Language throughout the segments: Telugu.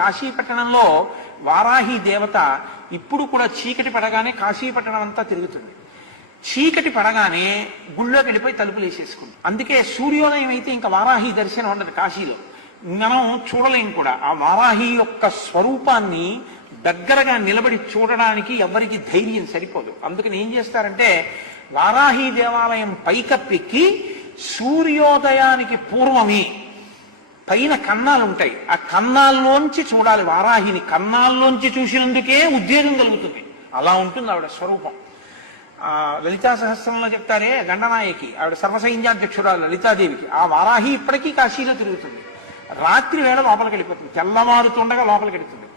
కాశీపట్టణంలో వారాహి దేవత ఇప్పుడు కూడా చీకటి పడగానే కాశీపట్టణం అంతా తిరుగుతుంది. చీకటి పడగానే గుళ్ళోకి వెళ్ళిపోయి తలుపులు వేసేసుకుంది. అందుకే సూర్యోదయం అయితే ఇంకా వారాహి దర్శనం ఉండదు కాశీలో, మనం చూడలేం కూడా. ఆ వారాహి యొక్క స్వరూపాన్ని దగ్గరగా నిలబడి చూడడానికి ఎవరికి ధైర్యం సరిపోదు. అందుకని ఏం చేస్తారంటే వారాహి దేవాలయం పైకప్పెక్కి సూర్యోదయానికి పూర్వమే పైన కన్నాలు ఉంటాయి, ఆ కన్నాల్లోంచి చూడాలి వారాహిని. కన్నాల్లోంచి చూసినందుకే ఉద్వేగం కలుగుతుంది. అలా ఉంటుంది ఆవిడ స్వరూపం. లలితా సహస్రంలో చెప్తారే గండనాయకి, ఆవిడ సర్వసైన్యాధ్యక్షురాలు లలితాదేవికి. ఆ వారాహి ఇప్పటికీ కాశీలో తిరుగుతుంది. రాత్రి వేళ లోపలికి వెళ్ళిపోతుంది, తెల్లవారుతుండగా లోపలికి వెళుతుంది.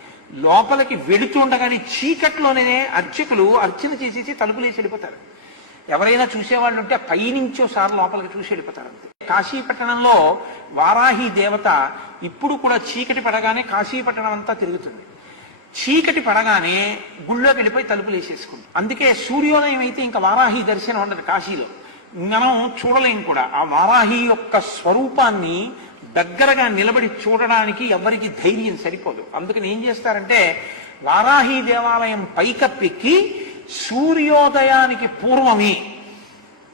లోపలికి వెళుతుండగానే చీకట్లోనే అర్చకులు అర్చన చేసేసి తలుపులేసి వెళ్ళిపోతారు. ఎవరైనా చూసేవాళ్ళు ఉంటే పైనుంచోసారి లోపలికి చూసి వెళ్ళిపోతారు అంతే. కాశీపట్టణంలో వారాహి దేవత ఇప్పుడు కూడా చీకటి పడగానే కాశీపట్టణం అంతా తిరుగుతుంది. చీకటి పడగానే గుళ్ళోకి వెళ్ళిపోయి తలుపులు వేసేసుకుంది. అందుకే సూర్యోదయం అయితే ఇంకా వారాహి దర్శనం ఉండదు కాశీలో, మనం చూడలేం కూడా. ఆ వారాహి యొక్క స్వరూపాన్ని దగ్గరగా నిలబడి చూడడానికి ఎవరికి ధైర్యం సరిపోదు. అందుకని ఏం చేస్తారంటే వారాహి దేవాలయం పైకప్పెక్కి సూర్యోదయానికి పూర్వమే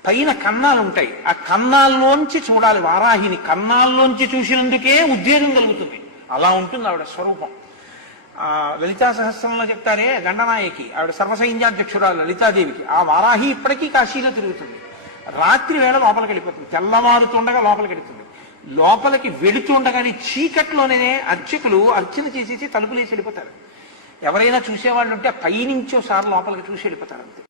పైన కన్నాలు ఉంటాయి, ఆ కన్నాల్లోంచి చూడాలి వారాహిని. కన్నాల్లోంచి చూసినందుకే ఉద్వేగం కలుగుతుంది. అలా ఉంటుంది ఆవిడ స్వరూపం. లలితా సహస్రంలో చెప్తారే గండనాయకి, ఆవిడ సర్వసైన్యాధ్యక్షురాలు లలితాదేవికి. ఆ వారాహి ఇప్పటికీ కాశీలో తిరుగుతుంది. రాత్రి వేళ లోపలికి వెళ్ళిపోతుంది, తెల్లవారుతుండగా లోపలికి వెళుతుంది. లోపలికి వెళుతుండగానే చీకట్లోనే అర్చకులు అర్చన చేసేసి తలుపులేసి వెళ్ళిపోతారు. ఎవరైనా చూసేవాళ్ళు ఉంటే పైనుంచోసారి లోపలికి చూసి వెళ్ళిపోతారు అంతే.